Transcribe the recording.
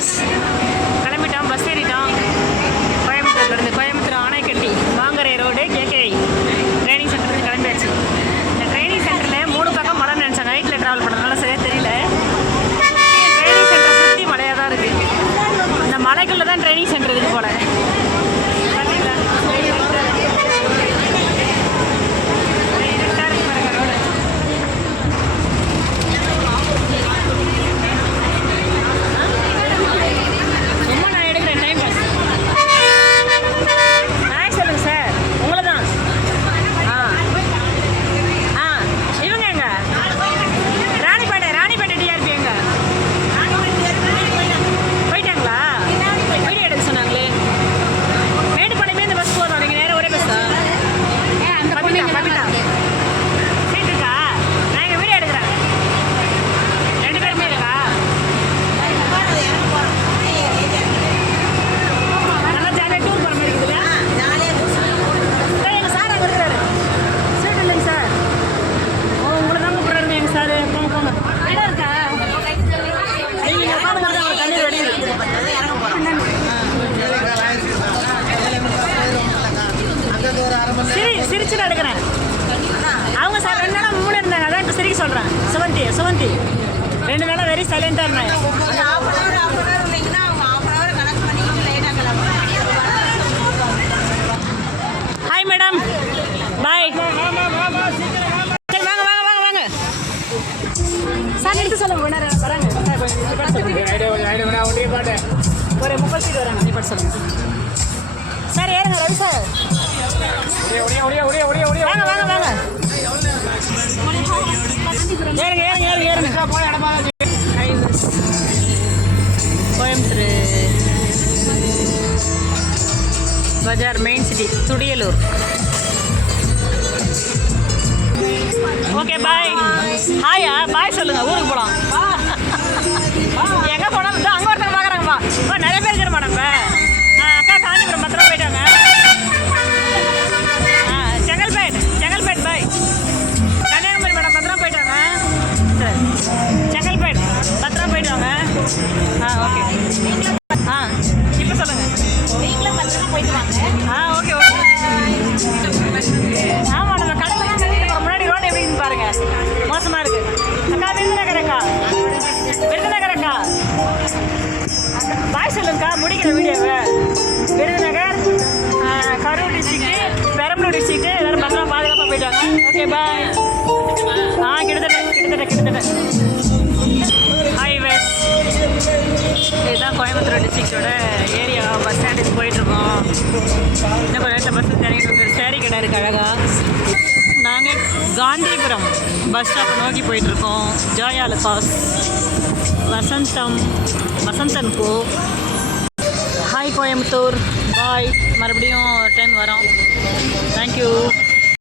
Bus சிரி சிரிச்சு அவங்க sir ரெண்டு நாளாக மூணு இருந்தாங்க. அதான் இப்போ சிரிக்க சொல்கிறேன் சுவந்தி சுவந்தி ரெண்டு நாளாக வெரி சைலண்டாக இருந்தாங்க. ஹாய் மேடம் பாய் சரி வாங்க வாங்க வாங்க வாங்க. சார் எடுத்து சொல்லுங்க ஒன்றரை வராங்க. ஒரு முப்பது சீட் வராங்க. நீ பாட்டு. சொல்லுங்க சார் ஏறுங்க ரவி சார். வாங்க வாங்க வாங்க ஏறுங்க ஏறுங்க ஏறுங்க ஏறுங்க. ஹைவேஸ் கோயம்புத்தூர். பஜார் main city Thudiyalur. Okay bye ஹாயா bye சொல்லுங்க ஊருக்கு போகலாம் சொல்லுங்கள் ஆ ஓகே ஓகே. ஆமா நம்ம கடல்ல முன்னாடி ரோடு எப்படின்னு இருக்குன்னு பாருங்க. மோசமா இருக்கு. அக்கா விருதுநகர் அக்கா. விருதுநகர் அக்கா. பாய் சொல்லுங்கக்கா முடிக்கிற வீடியோவை. விருதுநகர் கரூர் டிஸ்ட்ரிக்ட் பெரம்பலூர் டிஸ்ட்ரிக்ட் எல்லாரும் பத்திரம் பாதுகாப்பாக போயிட்டாங்க ஓகே பாய் ஆ கிட்டத்தட்ட கிட்டத்தட்ட கிட்டத்தட்ட. இந்த இன்னும் பஸ் இறங்கிட்டு வந்து சேரி கடை இருக்கு அழகா. நாங்கள் காந்திபுரம் பஸ் ஸ்டாப் நோக்கி போயிட்டுருக்கோம். Zoya Lucas Vasantham Vasanthan go hi Coimbatore. Bye மறுபடியும் ஒரு டைம் வரோம். தேங்க்யூ